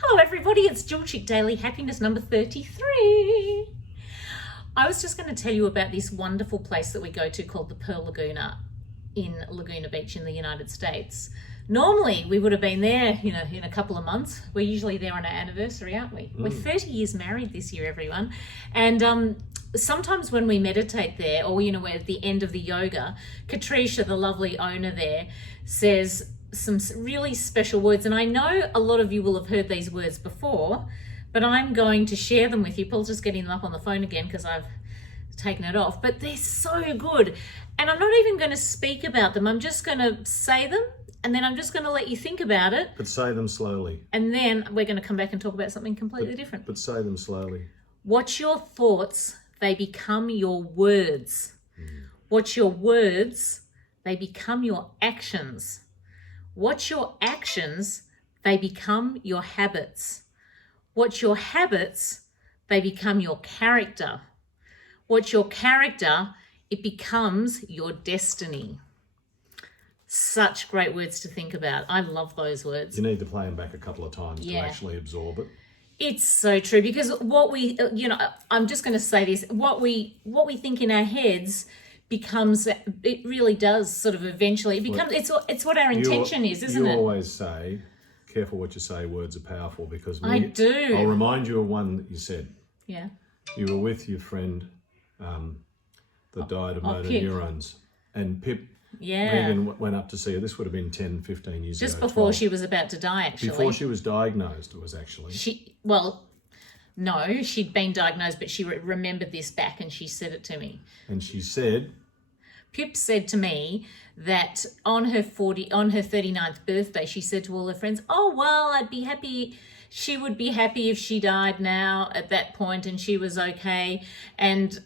Hello everybody, it's Jewelchic Daily Happiness number 33. I was just going to tell you about this wonderful place that we go to called the Pearl Laguna in Laguna Beach in the United States. Normally we would have been there, in a couple of months. We're usually there on our anniversary, aren't we? We're 30 years married this year, everyone. And sometimes when we meditate there, or we're at the end of the yoga, Katricia, the lovely owner there, says some really special words, and I know a lot of you will have heard these words before, but I'm going to share them with you. Paul's just getting them up on the phone again because I've taken it off, but they're so good, and I'm not even going to speak about them. I'm just going to say them, and then I'm just going to let you think about it. But say them slowly. And then we're going to come back and talk about something completely different. But say them slowly. Watch your thoughts, they become your words. Watch your words, they become your actions. Watch your actions, they become your habits. Watch your habits, they become your character. Watch your character, it becomes your destiny. Such great words to think about. I love those words. You need to play them back a couple of times to actually absorb it. It's so true, because what we, I'm just going to say this, what we think in our heads becomes, it really does sort of eventually, it becomes, it's what our intention is, isn't it? You always say, careful what you say, words are powerful, because I do. I'll remind you of one that you said. Yeah. You were with your friend that died of motor neurons, and Pip, Megan went up to see her. This would have been 10, 15 years ago. Just before she was about to die, actually. Before she was diagnosed, it was actually. No, she'd been diagnosed, but she remembered this back and she said it to me. And she said, Pip said to me that on her 39th birthday, she said to all her friends, oh, well, I'd be happy. She would be happy if she died now at that point and she was okay. And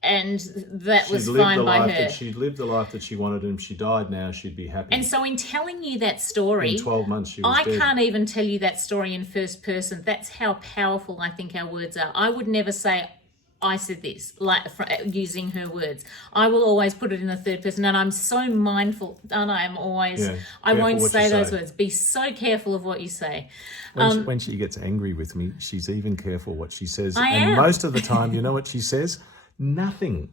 that was fine by her. She'd lived the life that she wanted, and if she died now, she'd be happy. And so in telling you that story, in 12 months she was dead. Can't even tell you that story in first person. That's how powerful I think our words are. I would never say, I said this, using her words. I will always put it in the third person, and I'm so mindful, and I won't say those words. Be so careful of what you say. When she gets angry with me, she's even careful what she says. Most of the time, you know what she says? Nothing.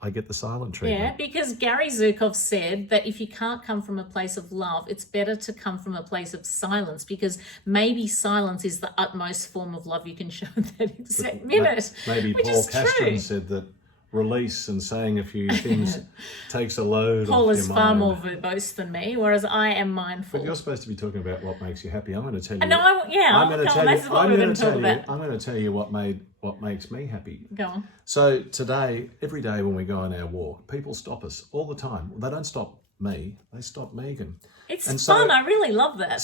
I get the silent treatment. Yeah, because Gary Zukov said that if you can't come from a place of love, it's better to come from a place of silence, because maybe silence is the utmost form of love you can show in that exact minute. Maybe Paul Castron said that release and saying a few things takes a load Paul off is your far mind. more verbose than me, whereas I am mindful. But you're supposed to be talking about what makes you happy. I'm going to tell you. I'm going to tell you what makes me happy. Go on. So today, every day when we go on our walk, people stop us all the time. They don't stop me, they stop Megan. It's fun. I really love that.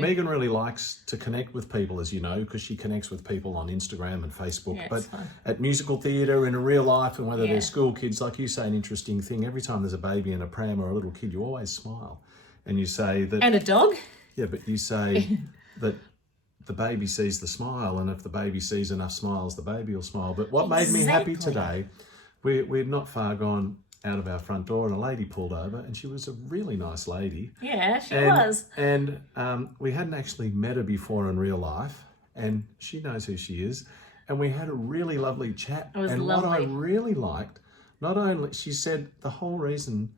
Megan really likes to connect with people, as you know, because she connects with people on Instagram and Facebook. Yeah, but at musical theatre and in real life, and whether they're school kids, like you say, an interesting thing, every time there's a baby in a pram or a little kid, you always smile. And you say that... And a dog? Yeah, but you say that the baby sees the smile, and if the baby sees enough smiles, the baby will smile. But what made me happy today, we're not far gone out of our front door, and a lady pulled over, and she was a really nice lady. Yeah, she was. And we hadn't actually met her before in real life, and she knows who she is. And we had a really lovely chat. It was lovely. What I really liked, not only, she said the whole reason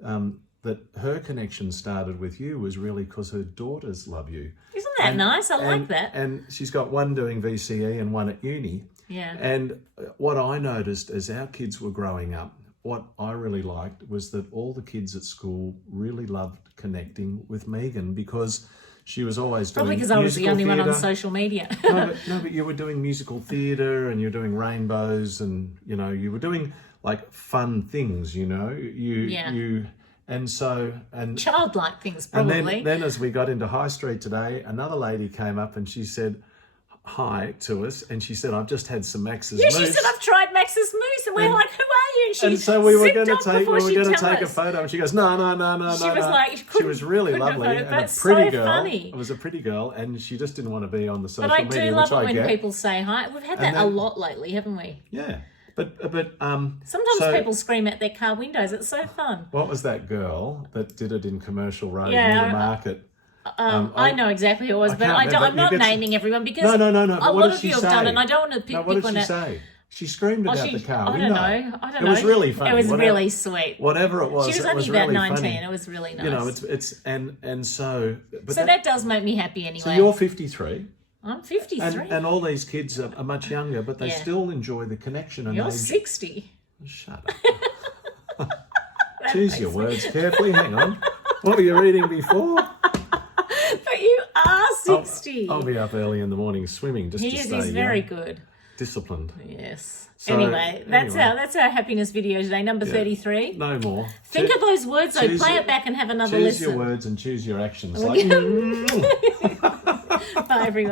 that her connection started with you was really because her daughters love you. Isn't that nice? I like that. And she's got one doing VCE and one at uni. Yeah. And what I noticed as our kids were growing up, what I really liked was that all the kids at school really loved connecting with Megan, because she was always doing Probably because I was the only one on social media. no, but you were doing musical theatre, and you're doing rainbows, and you were doing like fun things. And childlike things, probably. And then as we got into High Street today, another lady came up and she said hi to us, and she said, I've just had some Max's mousse. She said, I've tried Max's mousse, and we're like, who are you? And so we were going to take a photo, and she goes, no. She was like, she was really lovely and a pretty girl. Funny. It was a pretty girl, and she just didn't want to be on the social media, But I do love it when people say hi. We've had that a lot lately, haven't we? Yeah. But sometimes people scream at their car windows. It's so fun. What was that girl that did it in Commercial Road near the market? I know exactly who it was, but I'm not naming everyone because no. a But what lot did of she you have say? done it, and I don't want to pick No, what did on she it. say? She screamed it out the car I window. don't know. It was really funny. It was really sweet. Whatever it was, She was it only was about really 19. funny. It was really nice. You know, it's and so. But So that does make me happy anyway. So you're 53. I'm 53. And all these kids are much younger, but they still enjoy the connection. And You're 60. Shut up. Choose your words carefully. Hang on. What were you reading before? But you are 60. I'll be up early in the morning swimming just to stay He's very good. disciplined. Yes. So, anyway, that's our happiness video today, number 33. No more. Think of those words though. Play it back and have another choose listen. Choose your words and choose your actions. Like, Bye everyone.